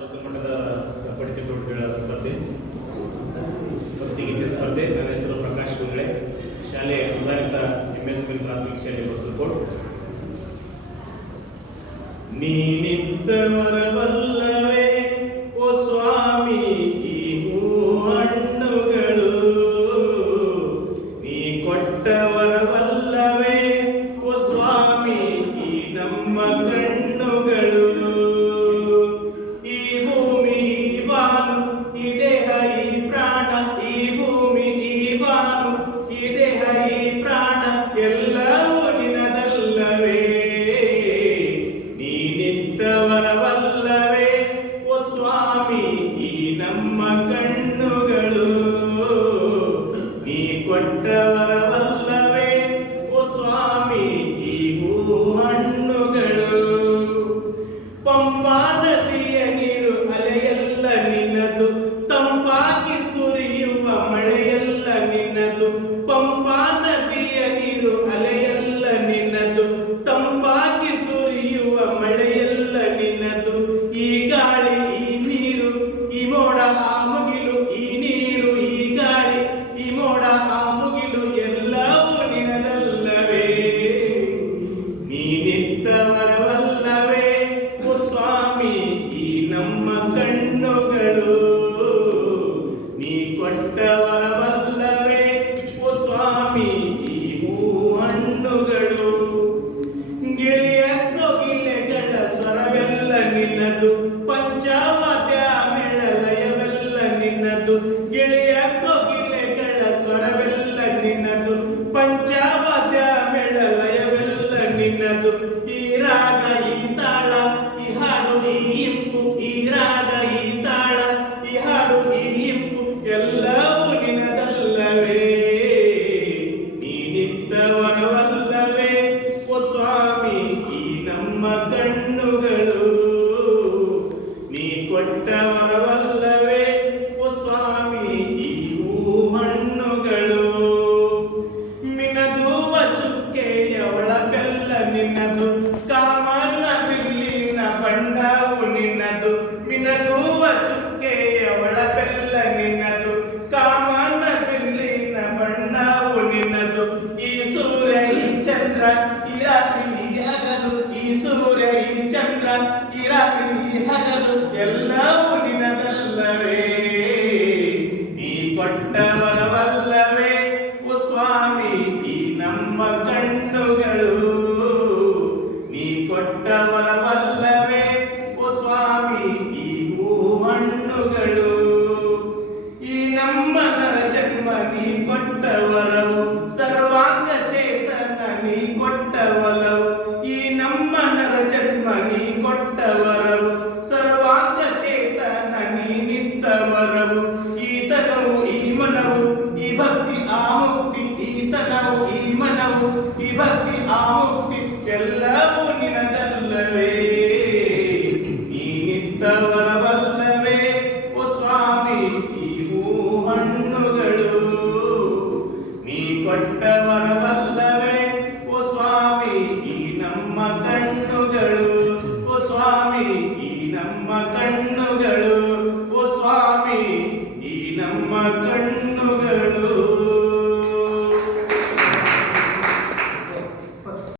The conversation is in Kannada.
ತಾಲೂಕು ಮಟ್ಟದ ಚಟುವಟಿಕೆಗಳ ಸ್ಪರ್ಧೆ. ಭಕ್ತಿಗೀತೆ ಸ್ಪರ್ಧೆ ನನ್ನ ಹೆಸರು ಪ್ರಕಾಶ್ ಹೆಗಡೆ ಶಾಲೆ ಅನುದಾನಿತ ಎಂ ಎಸ್ ಬಿ ಪ್ರಾಥಮಿಕ ಶಾಲೆ ಹೊಸಕೋಟ್ ಮರಬಲ್ಲವೇ ಓ ಸ್ವಾಮಿ, ಈ ಹಣ್ಣುಗಳು. ನೀ ಕೊಟ್ಟವರವಲ್ಲವೇ ನೀನಿದ್ದವರವಲ್ಲವೇ ಓ ಸ್ವಾಮಿ, ಈ ನಮ್ಮ ಕಣ್ಣುಗಳು. ನೀ ಕೊಟ್ಟವರವಲ್ಲವೇ, ಓ ಸ್ವಾಮಿ, ಈ ಹಣ್ಣುಗಳು ಪಂಪಾ ನದಿಯ ನೀರು ಅಲೆಯೆಲ್ಲ ನಿನ್ನದು ನಿನ್ನದು ಪಂಚವಾದ್ಯ ಮೇಳಲಯವೆಲ್ಲ ನಿನ್ನದು, ಗೆಳೆಯ ಕೋಗಿಲೆಗಳ ಸ್ವರವೆಲ್ಲ ನಿನ್ನದು ಪಂಚವಾದ್ಯ ಮೇಳಲಯವೆಲ್ಲ ನಿನ್ನದು. ಈ ರಾಗ, ಈ ತಾಳ, ಈ ಹಾಡು, ಈ ಇಂಪು, ಈ ರಾಗ, ಈ ತಾಳ, ಈ ಹಾಡು, ಈ ಇಂಪು ಎಲ್ಲವೂ ನಿನದಲ್ಲವೇ. ನೀನಿದ್ದವರವಲ್ಲವೇ ಓ ಸ್ವಾಮಿ, ಈ ನಮ್ಮ ಕಣ್ಣುಗಳು. ನೀ ಕೊಟ್ಟವರವಲ್ಲವೇ? ಓ ಸ್ವಾಮಿ ಹೂ ಹಣ್ಣುಗಳು. ಮಿನದುವ ಚುಕ್ಕೆಯ ಒಳಬೆಲ್ಲ ನಿನ್ನದು. ಕಾಮನ ಬಿಲ್ಲಿನ ಬಂಡವು ನಿನ್ನದು. ಮಿನಗುವ ಚುಕ್ಕೆಯ ಒಳಬೆಲ್ಲ ನಿನ್ನದು. ಕಾಮನ ಬಿಲ್ಲಿನ ಬಣ್ಣವು ನಿನ್ನದು. ಈ ಸೂರ್ಯ, ಈ ಚಂದ್ರ, ಈ ರಾತ್ರಿ, ಈ ಈ ಸೂರ್ಯ. ಈ ರಾತ್ರಿ ಈ ಹಗಲು ಎಲ್ಲವೂ ನಿನದಲ್ಲವೇ. ನೀ ಕೊಟ್ಟವರವಲ್ಲವೇ, ಓ ಸ್ವಾಮಿ ಈ ನಮ್ಮ ಕಣ್ಣುಗಳು ನೀ ಕೊಟ್ಟವರವಲ್ಲವೇ, ಓ ಸ್ವಾಮಿ ಈ ಹೂ ಹಣ್ಣುಗಳು. ಈ ನಮ್ಮ ನರ ಜನ್ಮ ನೀ ಕೊಟ್ಟವರವು ಸರ್ವಾಂಗ ಚೇತನ ನೀ ಕೊಟ್ಟವಲವು. ಈ ನಮ್ಮ జన్మని కొట్టవరవు సర్వాంగ చేతనని నిత్తవరవు. ఈతనవు ఈ మనవు ఈ భక్తి ఆ ముక్తి ఈతనవు ఈ మనవు ఈ భక్తి ఆ ముక్తి ಎಲ್ಲವೂ ನಿನಗಲ್ಲವೇ ನೀ ನಿತ್ತವರವಲ್ಲವೇ ಓ ಸ್ವಾಮಿ ಈ ಹಣ್ಣುಗಳು ನೀ ಕೊಟ್ಟವ நம்ம கண்